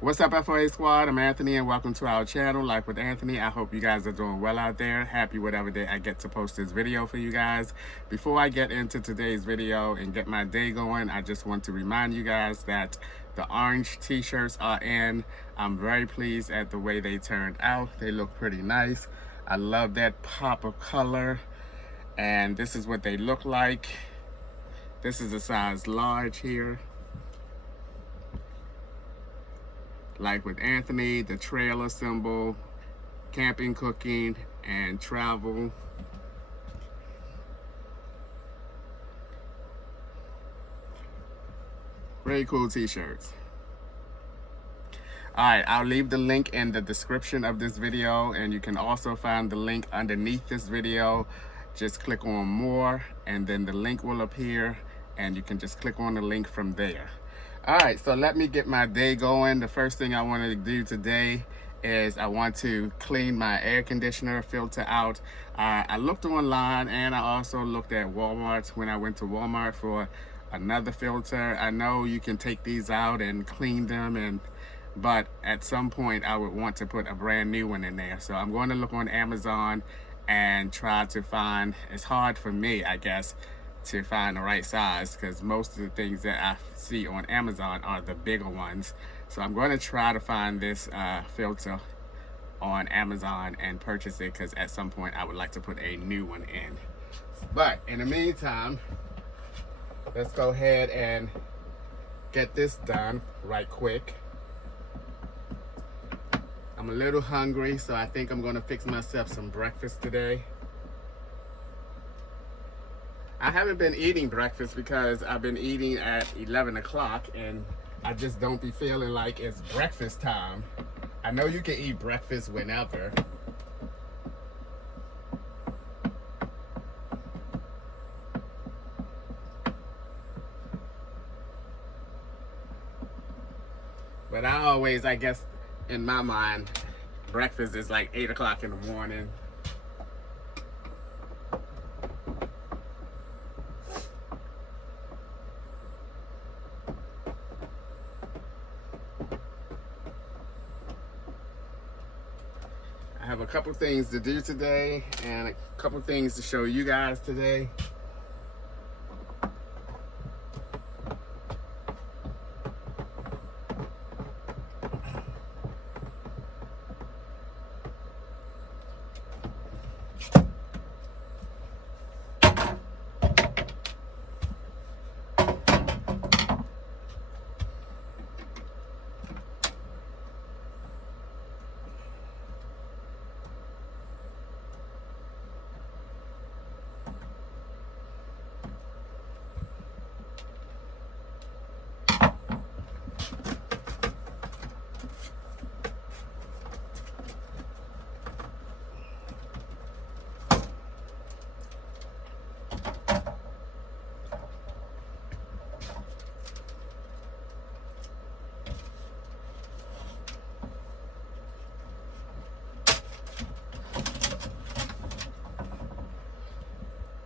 What's up, FOA squad? I'm Anthony and welcome to our channel, Life with Anthony. I hope you guys are doing well out there. Happy whatever day I get to post this video for you guys. Before I get into today's video and get my day going, I just want to remind you guys that the orange t-shirts are in. I'm very pleased at the way they turned out. They look pretty nice. I love that pop of color. And this is what they look like. This is a size large here. Like with Anthony, the trailer symbol, camping, cooking, and travel. Very cool t-shirts. Alright, I'll leave the link in the description of this video, and you can also find the link underneath this video. Just click on more, and then the link will appear, and you can just click on the link from there. Alright, so let me get my day going. The first thing I want to do today is I want to clean my air conditioner filter out. I looked online and I also looked at Walmart when I went to Walmart for another filter. I know you can take these out and clean them, but at some point I would want to put a brand new one in there. So I'm going to look on Amazon and try to find, it's hard for me, I guess, to find the right size because most of the things that I see on Amazon are the bigger ones. So I'm going to try to find this filter on Amazon and purchase it because at some point I would like to put a new one in. But in the meantime, let's go ahead and get this done right quick. I'm a little hungry, so I think I'm going to fix myself some breakfast today. I haven't been eating breakfast because I've been eating at 11 o'clock and I just don't be feeling like it's breakfast time. I know you can eat breakfast whenever. But I always, I guess, in my mind, breakfast is like 8 o'clock in the morning. I have a couple things to do today and a couple things to show you guys today.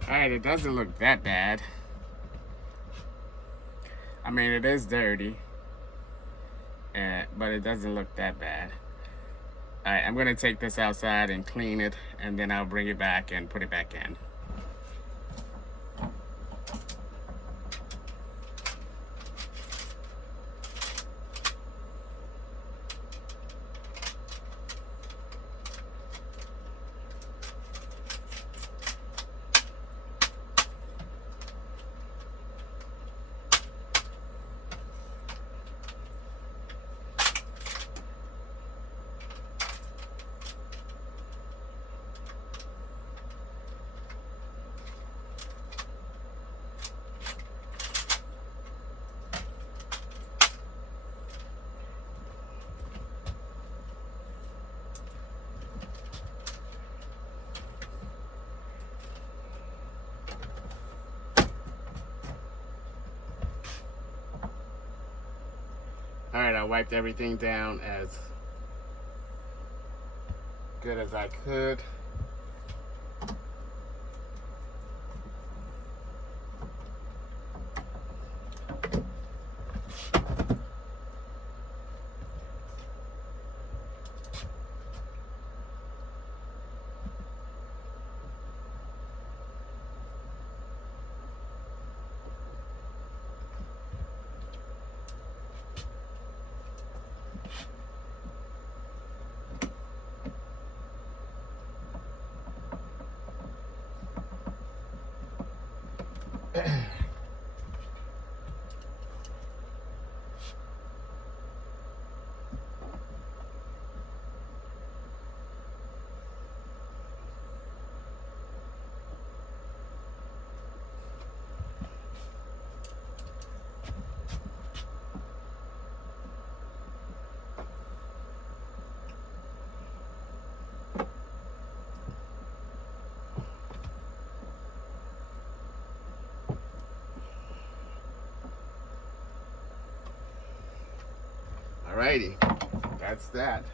Alright, it doesn't look that bad. I mean, it is dirty, but it doesn't look that bad. Alright, I'm going to take this outside and clean it, and then I'll bring it back and put it back in. Alright, I wiped everything down as good as I could. Alrighty, that's that.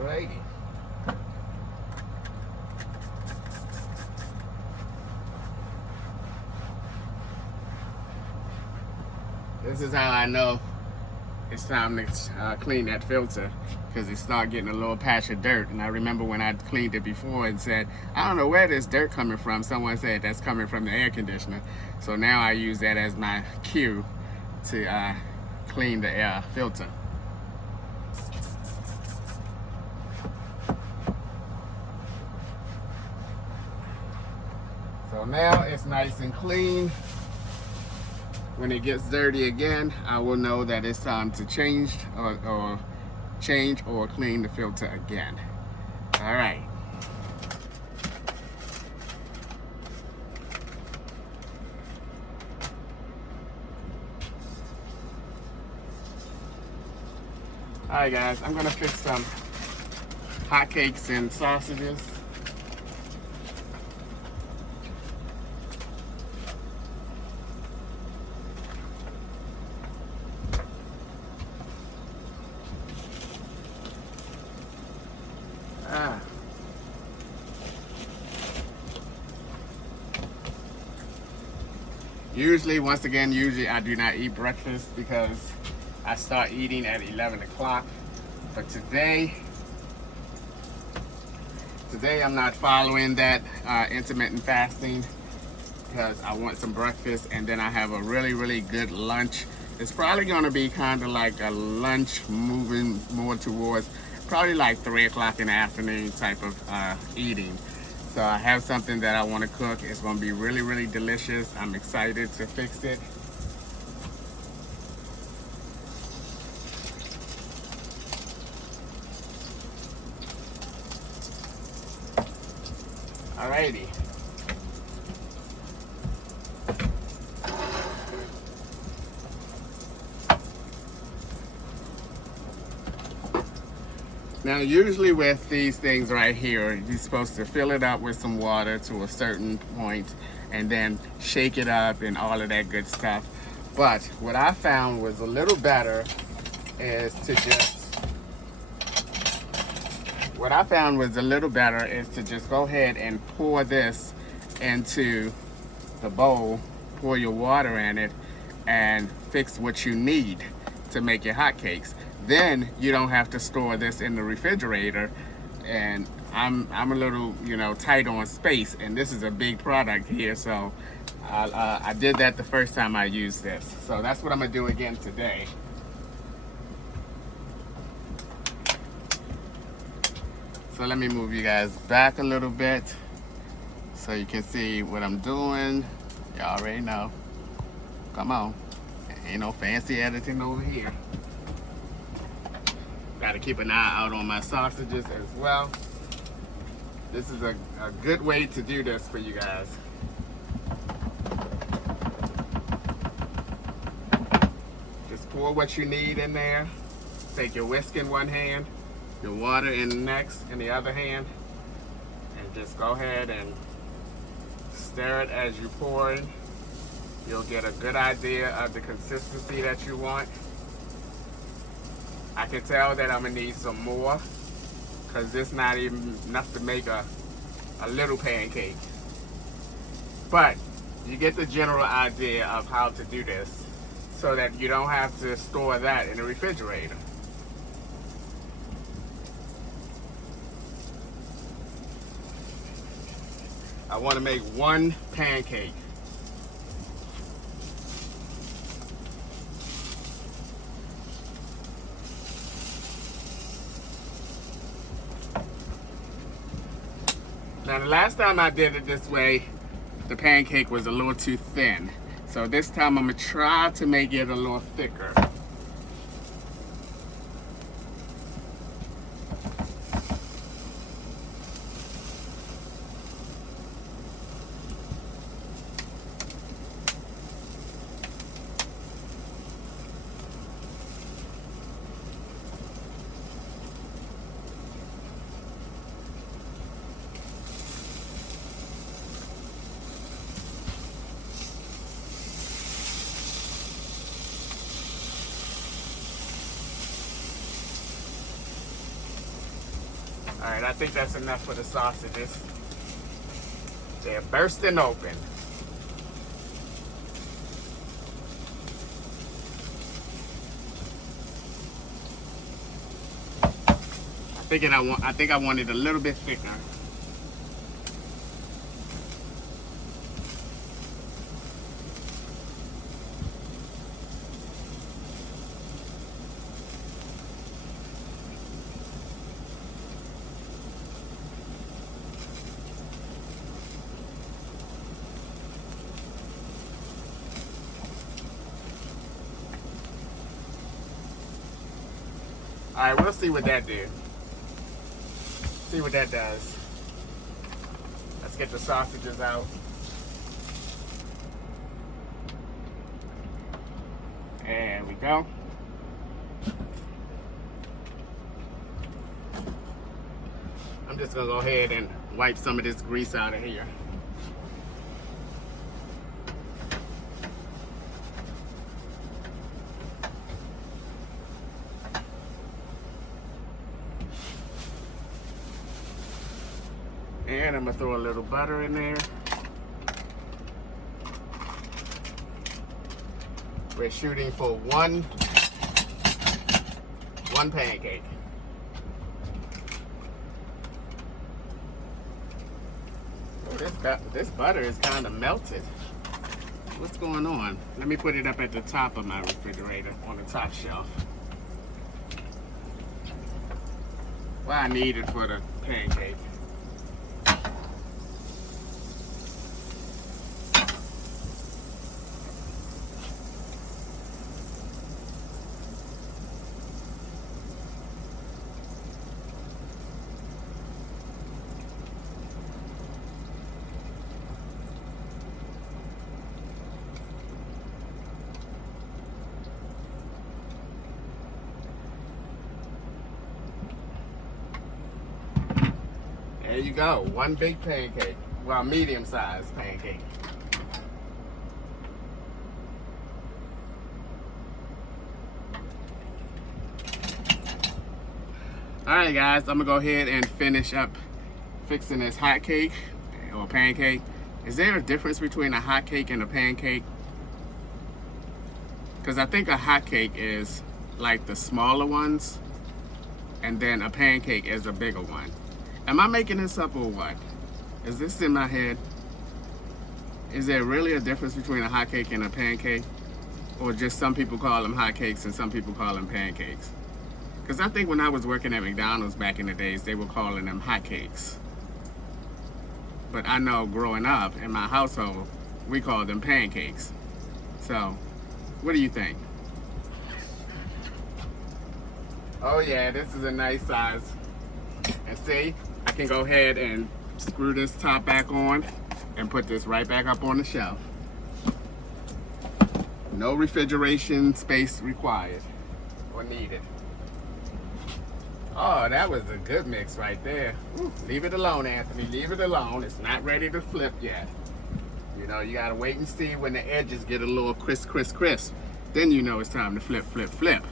Alrighty. This is how I know it's time to clean that filter, because it started getting a little patch of dirt. And I remember when I cleaned it before and said, I don't know where this dirt coming from. Someone said that's coming from the air conditioner. So now I use that as my cue to clean the air filter. So now it's nice and clean. When it gets dirty again, I will know that it's time to change or clean the filter again. All right. All right, guys, I'm gonna fix some hotcakes and sausages. Usually I do not eat breakfast because I start eating at 11 o'clock. But today I'm not following that intermittent fasting because I want some breakfast and then I have a really, really good lunch. It's probably gonna be kind of like a lunch moving more towards probably like 3 o'clock in the afternoon type of eating. So I have something that I want to cook. It's going to be really, really delicious. I'm excited to fix it. Alrighty. Now, usually with these things right here, you're supposed to fill it up with some water to a certain point and then shake it up and all of that good stuff. But what I found was a little better is to just go ahead and pour this into the bowl, pour your water in it, and fix what you need to make your hotcakes. Then you don't have to store this in the refrigerator. And I'm a little, tight on space, and this is a big product here, so I did that the first time I used this. So that's what I'm gonna do again today. So let me move you guys back a little bit so you can see what I'm doing. Y'all already know. Come on. Ain't no fancy editing over here. Got to keep an eye out on my sausages as well. This is a good way to do this for you guys. Just pour what you need in there. Take your whisk in one hand, your water in the next in the other hand, and just go ahead and stir it as you pour it. You'll get a good idea of the consistency that you want. I can tell that I'm gonna need some more because this not even enough to make a little pancake. But you get the general idea of how to do this so that you don't have to store that in the refrigerator. I want to make one pancake. Now the last time I did it this way, the pancake was a little too thin. So this time I'm gonna try to make it a little thicker. All right, I think that's enough for the sausages. They're bursting open. I think I want it a little bit thicker. All right, we'll see what that does. See what that does. Let's get the sausages out. There we go. I'm just gonna go ahead and wipe some of this grease out of here. And I'm gonna throw a little butter in there. We're shooting for one pancake. Oh, this butter is kind of melted. What's going on? Let me put it up at the top of my refrigerator on the top shelf. What I need it for the pancake. There you go, one big pancake. Well, medium-sized pancake. All right, guys, I'm gonna go ahead and finish up fixing this hot cake or pancake. Is there a difference between a hot cake and a pancake? Because I think a hot cake is like the smaller ones, and then a pancake is a bigger one. Am I making this up or what? Is this in my head? Is there really a difference between a hot cake and a pancake? Or just some people call them hot cakes and some people call them pancakes? Because I think when I was working at McDonald's back in the days, they were calling them hot cakes. But I know growing up in my household, we called them pancakes. So, what do you think? Oh yeah, this is a nice size. And see, I can go ahead and screw this top back on and put this right back up on the shelf. No refrigeration space required or needed. Oh, that was a good mix right there. Ooh, leave it alone, Anthony. Leave it alone. It's not ready to flip yet. You know, you gotta wait and see when the edges get a little crisp, crisp, crisp. Then you know it's time to flip, flip, flip.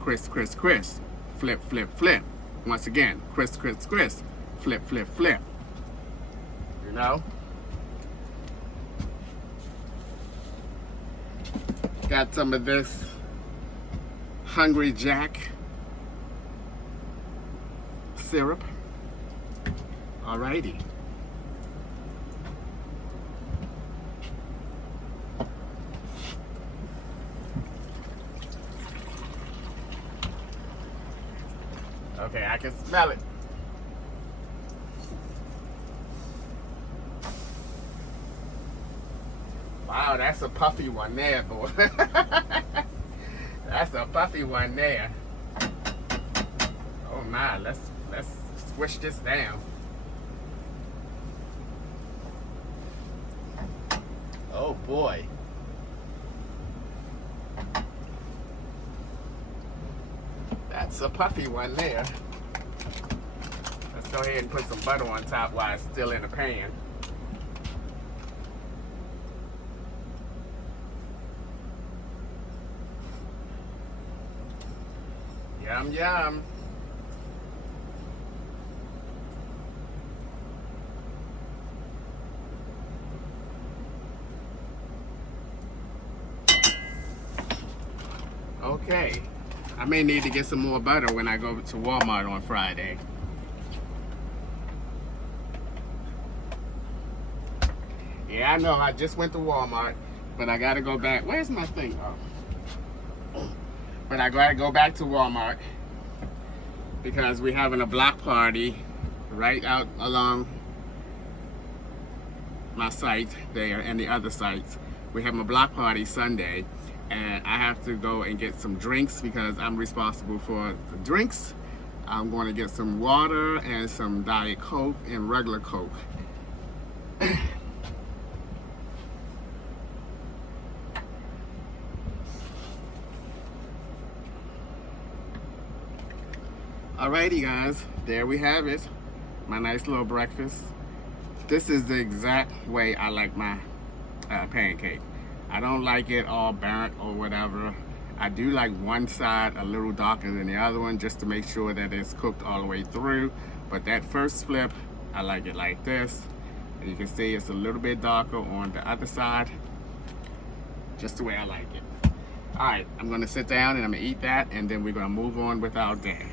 Crisp, crisp, crisp. Flip, flip, flip. Once again, crisp, crisp, crisp. Flip, flip, flip. You know? Got some of this Hungry Jack syrup. Alrighty. Okay, I can smell it. Wow, that's a puffy one there, boy. That's a puffy one there. Oh my, let's squish this down. Oh boy. That's a puffy one there. Let's go ahead and put some butter on top while it's still in the pan. Yum, yum. Okay. I may need to get some more butter when I go to Walmart on Friday. Yeah, I know. I just went to Walmart, but I gotta go back. Where's my thing? Oh. But I gotta go back to Walmart because we're having a block party right out along my site there and the other sites. We're having a block party Sunday, and I have to go and get some drinks because I'm responsible for the drinks. I'm going to get some water and some Diet Coke and regular Coke. Alrighty guys, there we have it. My nice little breakfast. This is the exact way I like my pancake. I don't like it all burnt or whatever. I do like one side a little darker than the other one just to make sure that it's cooked all the way through. But that first flip, I like it like this. And you can see it's a little bit darker on the other side. Just the way I like it. Alright, I'm gonna sit down and I'm gonna eat that, and then we're gonna move on with our day.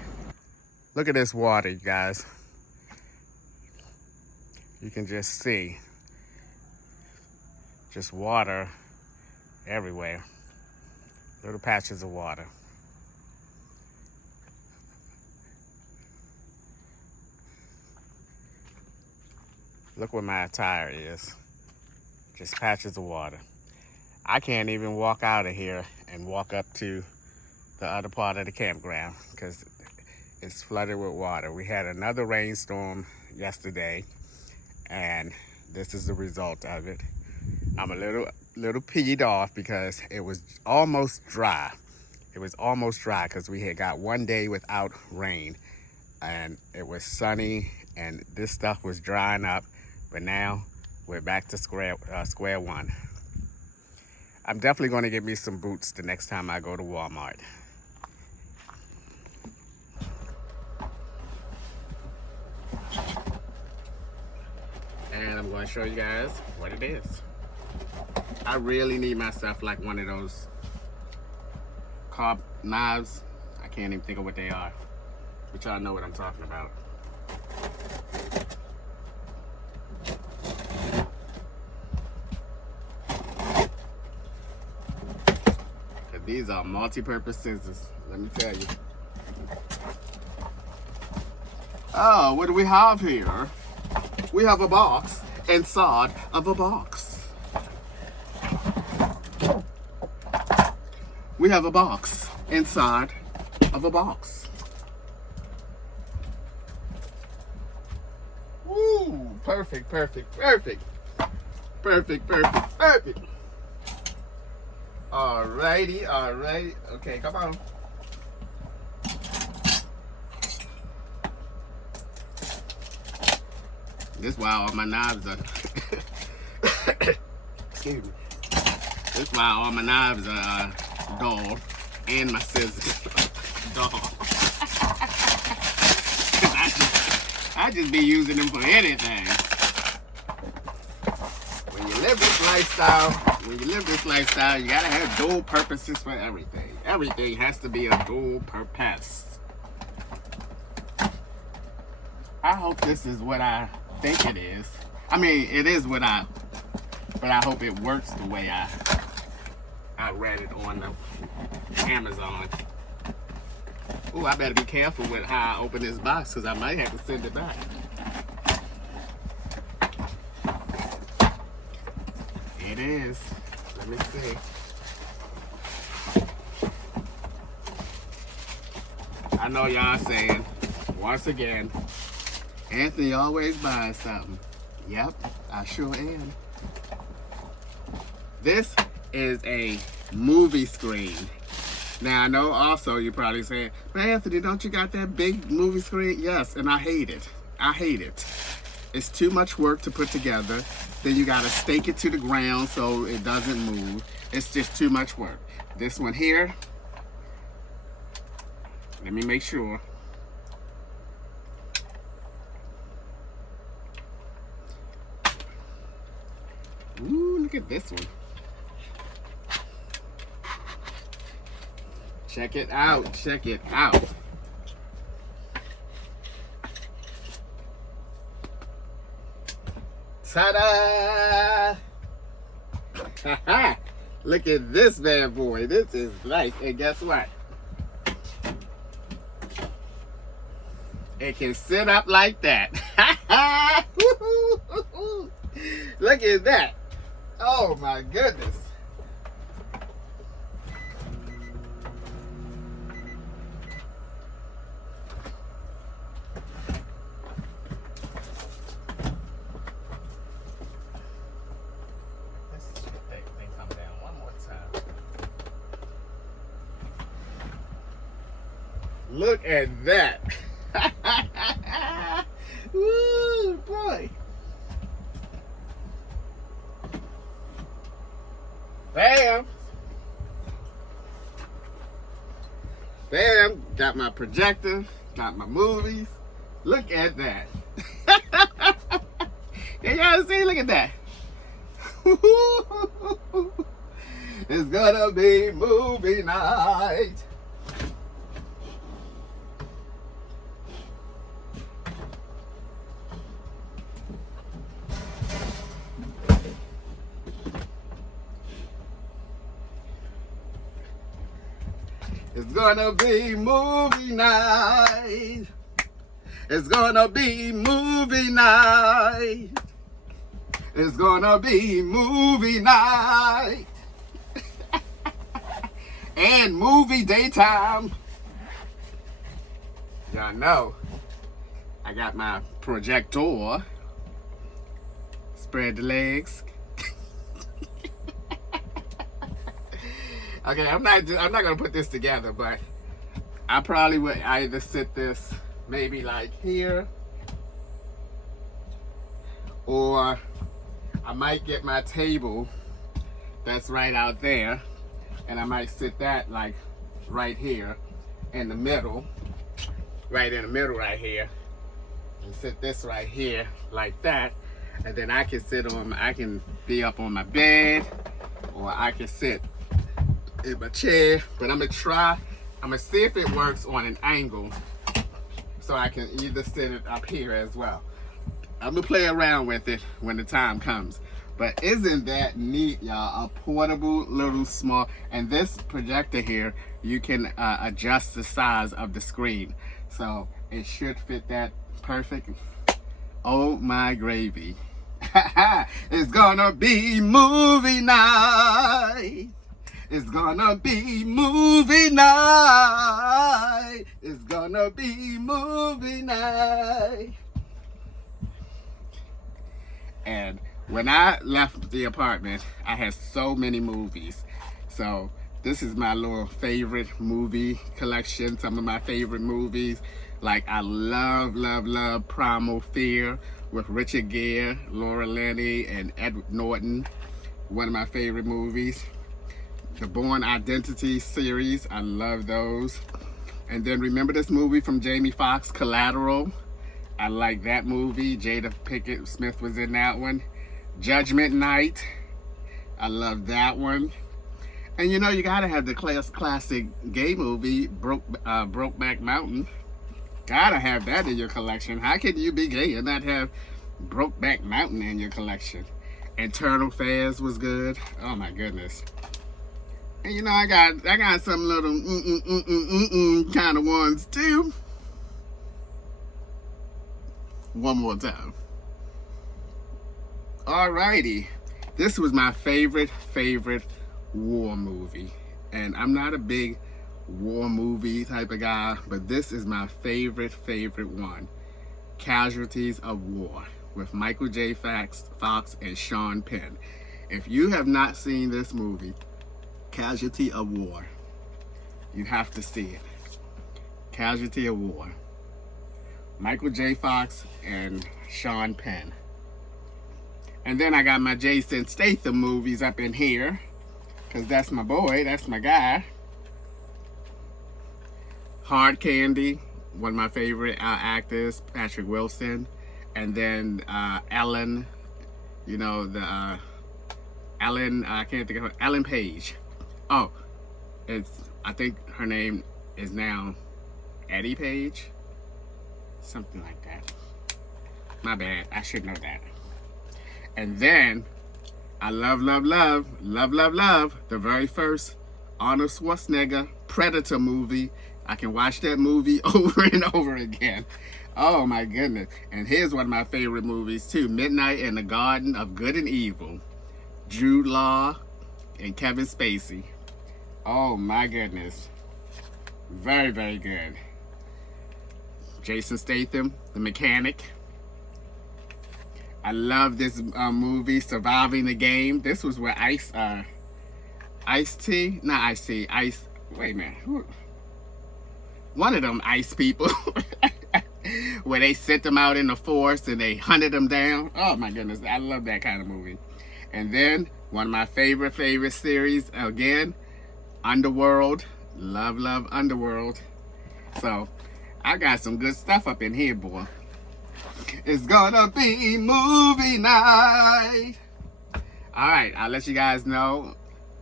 Look at this water, you guys. You can just see just water everywhere. Little patches of water. Look where my attire is. Just patches of water. I can't even walk out of here and walk up to the other part of the campground because it's flooded with water. We had another rainstorm yesterday, and this is the result of it. I'm a little peed off because it was almost dry. It was almost dry because we had got one day without rain, and it was sunny, and this stuff was drying up. But now we're back to square one. I'm definitely going to get me some boots the next time I go to Walmart. And I'm going to show you guys what it is. I really need myself like one of those carb knives. I can't even think of what they are, but y'all know what I'm talking about. These are multi-purpose scissors, let me tell you. Oh, what do we have here? We have a box inside of a box. We have a box inside of a box. Woo! Perfect, perfect, perfect. Perfect, perfect, perfect. Alrighty, alrighty. Okay, come on. This is why all my knives are excuse me. This is why all my knives are dull, and my scissors dull. I just be using them for anything. When you live this lifestyle, you gotta have dual purposes for everything. Everything has to be a dual purpose. I hope this is what I think it is. I mean, it is but I hope it works the way I read it on the Amazon. Oh, I better be careful with how I open this box because I might have to send it back. It is. Let Let me see. I know y'all saying, once again, Anthony always buys something. Yep, I sure am. This is a movie screen. Now, I know also you're probably saying, but Anthony, don't you got that big movie screen? Yes, and I hate it. I hate it. It's too much work to put together. Then you gotta stake it to the ground so it doesn't move. It's just too much work. This one here, let me make sure. Ooh, look at this one. Check it out, check it out. Ta-da! Look at this bad boy. This is nice. And guess what? It can sit up like that. Look at that. Oh my goodness. Look at that. Woo, boy. Bam. Bam. Got my projector. Got my movies. Look at that. Can y'all see? Look at that. It's gonna be movie night. It's gonna be movie night. It's gonna be movie night. It's gonna be movie night. And movie daytime. Y'all know I got my projector. Spread the legs. Okay, I'm not gonna put this together, but I probably would either sit this maybe like here, or I might get my table that's right out there, and I might sit that like right here in the middle, right here, and sit this right here like that, and then I can be up on my bed, or I can sit in my chair. But I'm gonna see if it works on an angle, so I can either sit it up here as well. I'm gonna play around with it when the time comes. But isn't that neat, y'all? A portable little small, and this projector here, you can adjust the size of the screen, so it should fit that perfect. Oh my gravy. It's gonna be movie night. It's gonna be movie night. It's gonna be movie night. And when I left the apartment, I had so many movies. So this is my little favorite movie collection. Some of my favorite movies. Like I love Primal Fear with Richard Gere, Laura Linney, and Edward Norton. One of my favorite movies. The Bourne Identity series, I love those. And then remember this movie from Jamie Foxx, Collateral? I like that movie. Jada Pinkett Smith was in that one. Judgment Night, I love that one. And you know, you gotta have the classic gay movie, Brokeback Mountain. Gotta have that in your collection. How can you be gay and not have Brokeback Mountain in your collection? Internal Affairs was good. Oh my goodness. And you know, I got some little kind of ones too. One more time. Alrighty. This was my favorite war movie. And I'm not a big war movie type of guy, but this is my favorite one. Casualties of War with Michael J. Fox and Sean Penn. If you have not seen this movie, Casualty of War, you have to see it. Casualty of War. Michael J. Fox and Sean Penn. And then I got my Jason Statham movies up in here, because that's my boy, that's my guy. Hard Candy, one of my favorite actors, Patrick Wilson. And then Ellen, you know, the Ellen, I can't think of her, Ellen Page. Oh, I think her name is now Eddie Page. Something like that. My bad, I should know that. And then, I love the very first Arnold Schwarzenegger Predator movie. I can watch that movie over and over again. Oh my goodness. And here's one of my favorite movies too, Midnight in the Garden of Good and Evil. Jude Law and Kevin Spacey. Oh my goodness. Very, very good. Jason Statham, The Mechanic. I love this movie, Surviving the Game. This was where Ice-T, not Ice-T, wait a minute. One of them ice people. Where they sent them out in the forest and they hunted them down. Oh my goodness, I love that kind of movie. And then, one of my favorite series, again, Underworld. Love Underworld. So, I got some good stuff up in here, boy. It's gonna be movie night. Alright, I'll let you guys know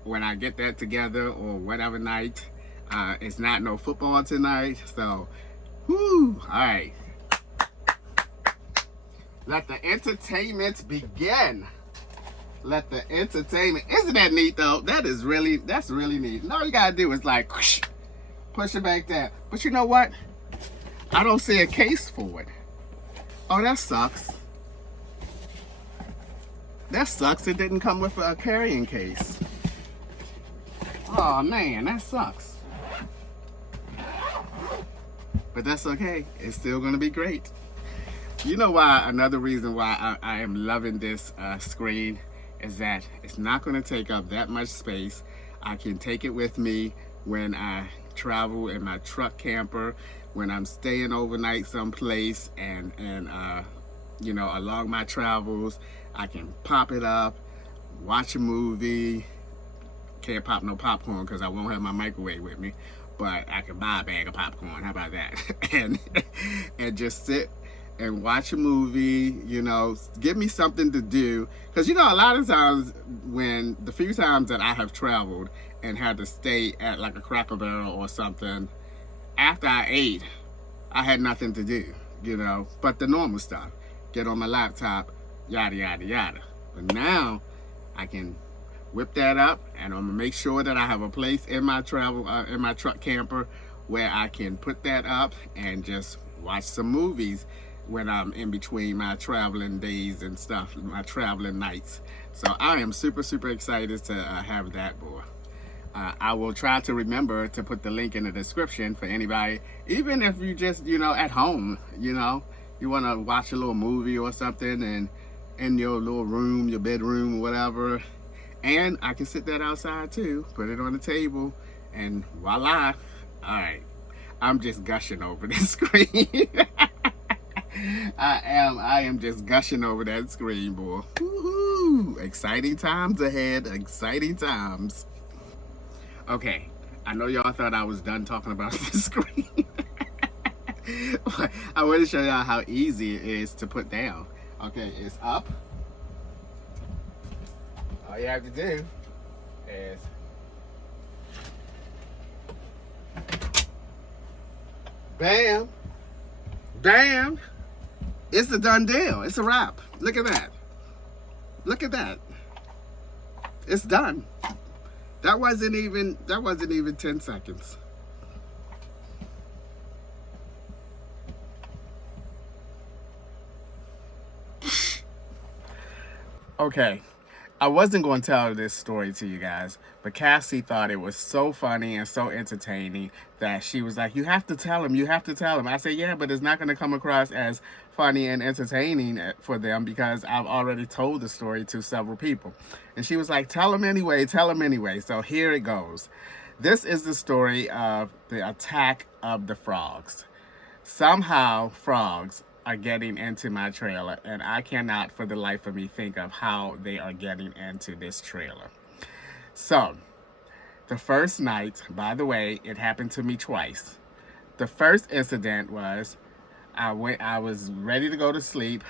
when I get that together or whatever night. It's not no football tonight, so, whoo, alright. Let the entertainment begin. Let the entertainment, isn't that neat though? That's really neat. And all you gotta do is like, whoosh, push it back there. But you know what? I don't see a case for it. Oh, that sucks. That sucks. It didn't come with a carrying case. Oh man, that sucks. But that's okay. It's still gonna be great. You know why? Another reason why I am loving this screen is that it's not gonna take up that much space. I can take it with me when I travel in my truck camper, when I'm staying overnight someplace, and you know, along my travels, I can pop it up, watch a movie. Can't pop no popcorn because I won't have my microwave with me, but I can buy a bag of popcorn. How about that? and just sit and watch a movie, you know, give me something to do. Because, you know, a lot of times the few times that I have traveled and had to stay at like a Cracker Barrel or something, after I ate, I had nothing to do, you know, but the normal stuff. Get on my laptop, yada, yada, yada. But now I can whip that up, and I'm gonna make sure that I have a place in my in my truck camper where I can put that up and just watch some movies when I'm in between my traveling days and stuff, my traveling nights. So I am super excited to have that, boy. I will try to remember to put the link in the description for anybody, even if you just, you know, at home, you know, you want to watch a little movie or something and in your little room, your bedroom, whatever. And I can sit that outside too, put it on the table, and voila. All right, I'm just gushing over this screen. I am just gushing over that screen, boy. Woohoo! Exciting times ahead, exciting times. Okay, I know y'all thought I was done talking about this screen. I want to show y'all how easy it is to put down. Okay, it's up. All you have to do is bam, bam. It's a done deal. It's a wrap. Look at that. Look at that. It's done. That wasn't even 10 seconds. Okay. I wasn't going to tell this story to you guys, but Cassie thought it was so funny and so entertaining that she was like, you have to tell him, you have to tell him. I said, yeah, but it's not going to come across as funny and entertaining for them because I've already told the story to several people. And she was like, tell him anyway, tell him anyway. So here it goes. This is the story of the attack of the frogs. Somehow, frogs are getting into my trailer, and I cannot for the life of me think of how they are getting into this trailer. So, the first night, by the way, it happened to me twice. The first incident was I was ready to go to sleep.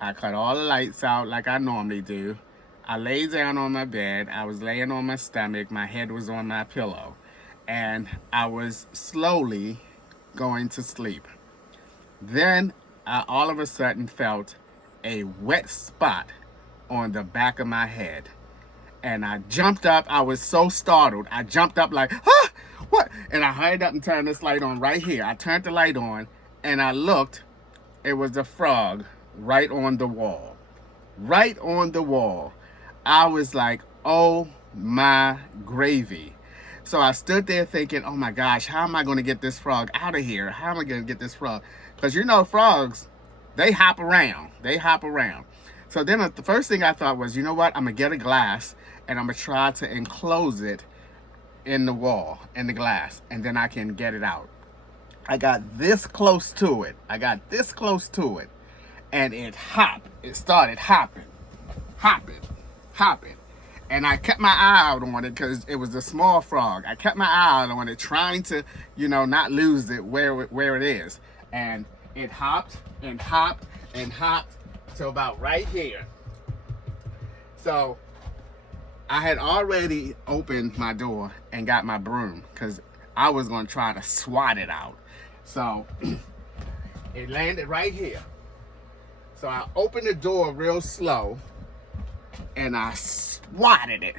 I cut all the lights out like I normally do. I laid down on my bed. I was laying on my stomach. My head was on my pillow. And I was slowly going to sleep. Then I all of a sudden felt a wet spot on the back of my head. And I jumped up. I was so startled. I jumped up like, ah, what? And I hurried up and turned this light on right here. I turned the light on and I looked. It was a frog right on the wall. Right on the wall. I was like, oh my gravy. So I stood there thinking, oh my gosh, how am I going to get this frog out of here? How am I going to get this frog? Because you know frogs, they hop around. They hop around. So then the first thing I thought was, you know what? I'm going to get a glass and I'm going to try to enclose it in the wall, in the glass, and then I can get it out. I got this close to it. And it hopped. It started hopping. And I kept my eye out on it because it was a small frog. I kept my eye out on it, trying to, not lose it where it is. And it hopped and hopped and hopped to about right here. So I had already opened my door and got my broom because I was going to try to swat it out. So it landed right here. So I opened the door real slow and I swatted it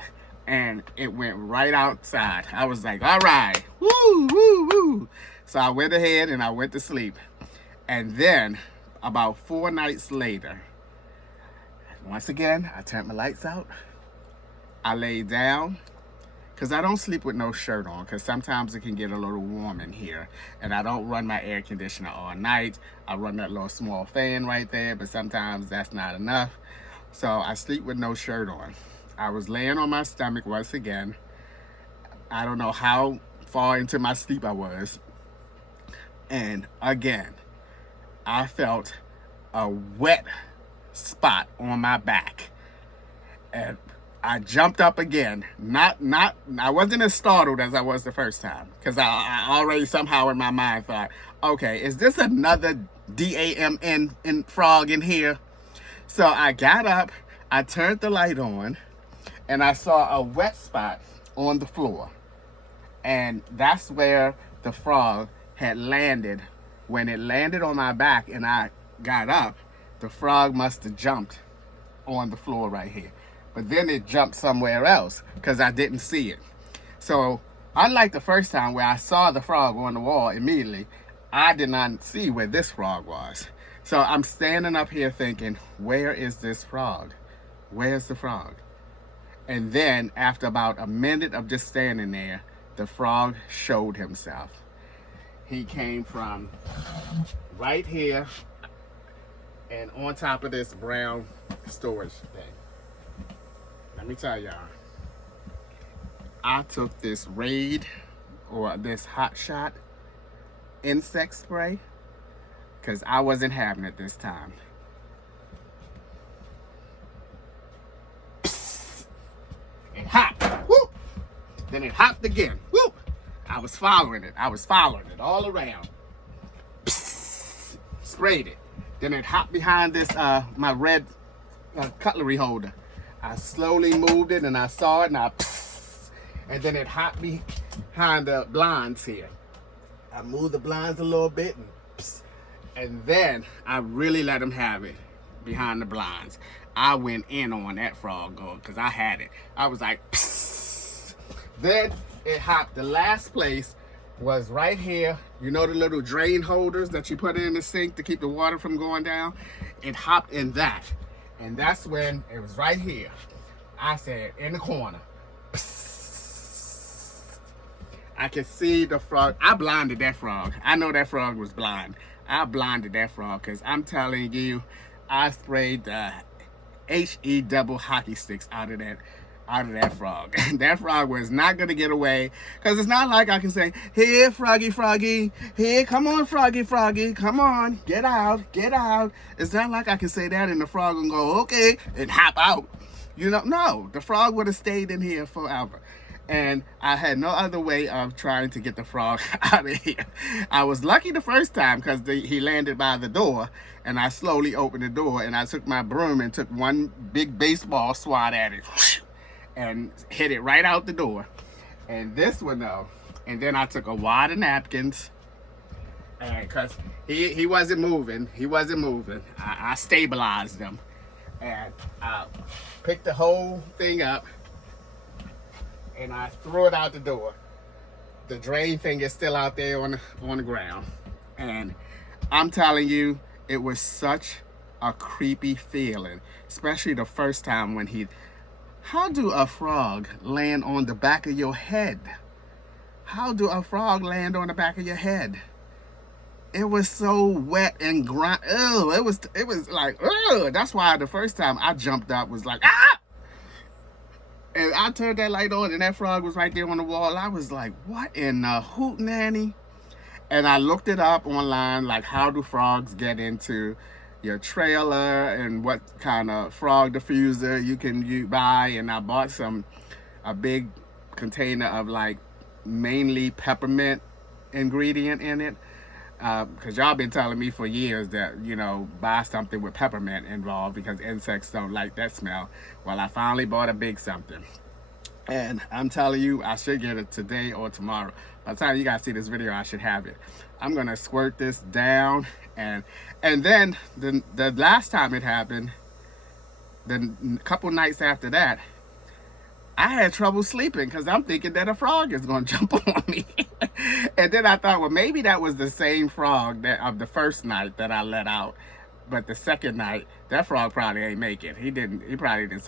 and it went right outside. I was like, all right, woo, woo, woo. So I went ahead and I went to sleep. And then about 4 nights later, once again, I turned my lights out. I laid down because I don't sleep with no shirt on because sometimes it can get a little warm in here. And I don't run my air conditioner all night. I run that little small fan right there, but sometimes that's not enough. So I sleep with no shirt on. I was laying on my stomach once again. I don't know how far into my sleep I was. And again, I felt a wet spot on my back. And I jumped up again. I wasn't as startled as I was the first time. Because I already somehow in my mind thought, okay, is this another DAMN frog in here? So I got up, I turned the light on, and I saw a wet spot on the floor. And that's where the frog had landed. When it landed on my back and I got up, the frog must have jumped on the floor right here. But then it jumped somewhere else because I didn't see it. So unlike the first time where I saw the frog on the wall immediately, I did not see where this frog was. So I'm standing up here thinking, where is this frog? Where's the frog? And then after about a minute of just standing there, the frog showed himself. He came from right here and on top of this brown storage thing. Let me tell y'all, I took this Raid or this Hot Shot insect spray because I wasn't having it this time. Psst. It hopped. Woo! Then it hopped again. Woo! I was following it all around. Psst. Sprayed it. Then it hopped behind this my red cutlery holder. I slowly moved it and I saw it and I psst. And then it hopped behind the blinds here. I moved the blinds a little bit and psst. And then I really let him have it behind the blinds. I went in on that frog because I had it. I was like, psst. Then it hopped. The last place was right here. You know the little drain holders that you put in the sink to keep the water from going down? It hopped in that. And that's when it was right here. I said, in the corner. I could see the frog. I blinded that frog. I know that frog was blind. I blinded that frog because I'm telling you, I sprayed the HE double hockey sticks out of that frog. That frog was not gonna get away because it's not like I can say, here, froggy, froggy, here, come on, froggy, froggy, come on, get out, get out. It's not like I can say that and the frog will go, okay, and hop out. You know, no, the frog would have stayed in here forever. And I had no other way of trying to get the frog out of here. I was lucky the first time because he landed by the door, and I slowly opened the door, and I took my broom and took one big baseball swat at it and hit it right out the door. And this one though, and then I took a wad of napkins, and because he wasn't moving, I stabilized him, and I picked the whole thing up, and I threw it out the door. The drain thing is still out there on the ground. And I'm telling you, it was such a creepy feeling, especially the first time when how do a frog land on the back of your head? How do a frog land on the back of your head? It was so wet and grind. Oh, it was like, oh, that's why the first time I jumped up was like, ah! And I turned that light on and that frog was right there on the wall. I was like, what in the hoot nanny? And I looked it up online, like how do frogs get into your trailer and what kind of frog diffuser you can buy. And I bought a big container of like mainly peppermint ingredient in it. Because y'all been telling me for years that, you know, buy something with peppermint involved because insects don't like that smell. Well, I finally bought a big something. And I'm telling you, I should get it today or tomorrow. By the time you guys see this video, I should have it. I'm going to squirt this down. And then the last time it happened, the couple nights after that, I had trouble sleeping because I'm thinking that a frog is going to jump on me. And then I thought, well, maybe that was the same frog of the first night that I let out. But the second night, that frog probably ain't make it. He probably didn't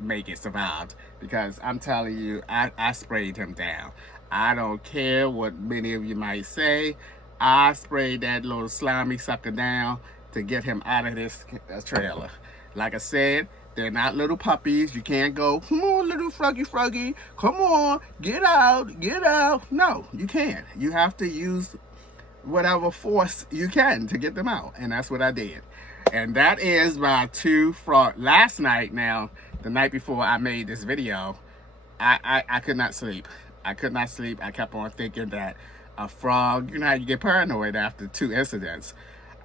make it, survived. Because I'm telling you, I sprayed him down. I don't care what many of you might say. I sprayed that little slimy sucker down to get him out of this trailer. Like I said, they're not little puppies. You can't go, come on, little froggy, come on, get out, get out. No, you can't. You have to use whatever force you can to get them out. And that's what I did. And that is my two frog. Last night now, the night before I made this video, I could not sleep. I could not sleep. I kept on thinking that a frog, you know how you get paranoid after two incidents.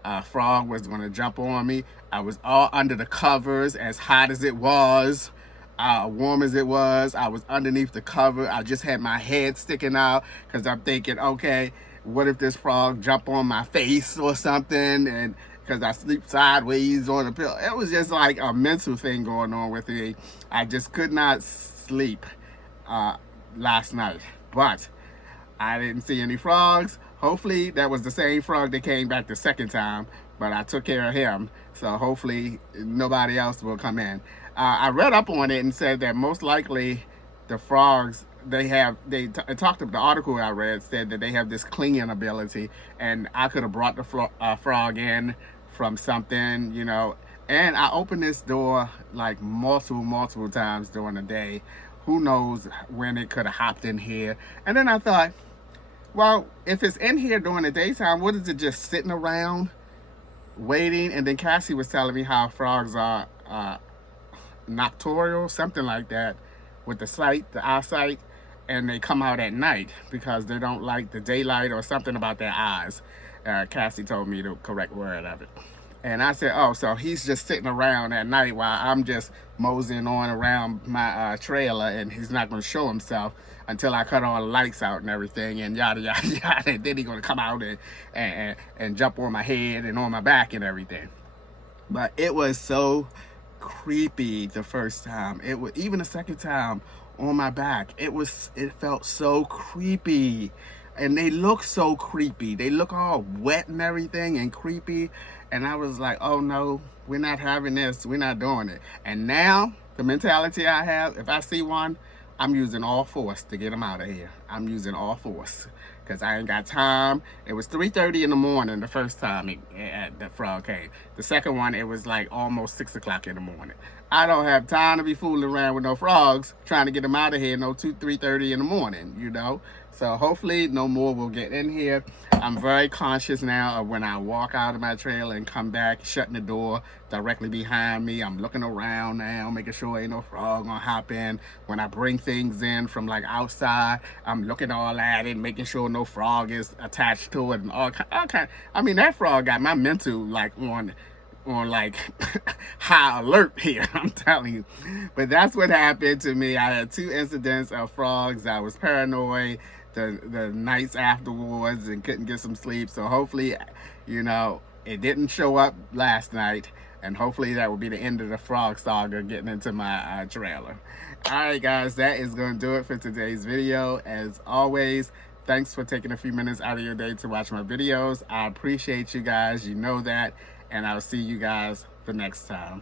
A frog was going to jump on me. I was all under the covers, as hot as it was, warm as it was. I was underneath the cover. I just had my head sticking out because I'm thinking, okay, what if this frog jump on my face or something? And because I sleep sideways on a pillow. It was just like a mental thing going on with me. I just could not sleep last night. But I didn't see any frogs. Hopefully that was the same frog that came back the second time, but I took care of him. So hopefully nobody else will come in. I read up on it and said that most likely the frogs, it talked about the article I read said that they have this clinging ability, and I could have brought the frog in from something, you know. And I opened this door like multiple times during the day. Who knows when it could have hopped in here. And then I thought, well, if it's in here during the daytime, what is it just sitting around waiting? And then Cassie was telling me how frogs are nocturnal, something like that, with the eyesight, and they come out at night because they don't like the daylight or something about their eyes. Cassie told me the correct word of it. And I said, oh, so he's just sitting around at night while I'm just moseying on around my trailer, and he's not going to show himself until I cut all the lights out and everything, and yada, yada, yada. And then he's going to come out and jump on my head and on my back and everything. But it was so creepy the first time. It was even the second time on my back. It felt so creepy. And they look so creepy. They look all wet and everything and creepy. And I was like, oh no, we're not having this. We're not doing it. And now The mentality I have, if I see one, I'm using all force to get them out of here. I'm using all force because I ain't got time. It was 3:30 in the morning the first time the frog came. The second one, it was like almost 6 o'clock in the morning. I don't have time to be fooling around with no frogs trying to get them out of here no 3:30 in the morning, you know. So hopefully no more will get in here. I'm very conscious now of when I walk out of my trailer and come back, shutting the door directly behind me. I'm looking around now, making sure ain't no frog gonna hop in. When I bring things in from like outside, I'm looking all at it, making sure no frog is attached to it and all kind. I mean, that frog got my mental like on like high alert here, I'm telling you. But that's what happened to me. I had 2 incidents of frogs. I was paranoid the nights afterwards and couldn't get some sleep. So hopefully, you know, it didn't show up last night, and hopefully that will be the end of the frog saga getting into my trailer. All right, guys, that is going to do it for today's video. As always, thanks for taking a few minutes out of your day to watch my videos. I appreciate you guys. You know that. And I'll see you guys the next time.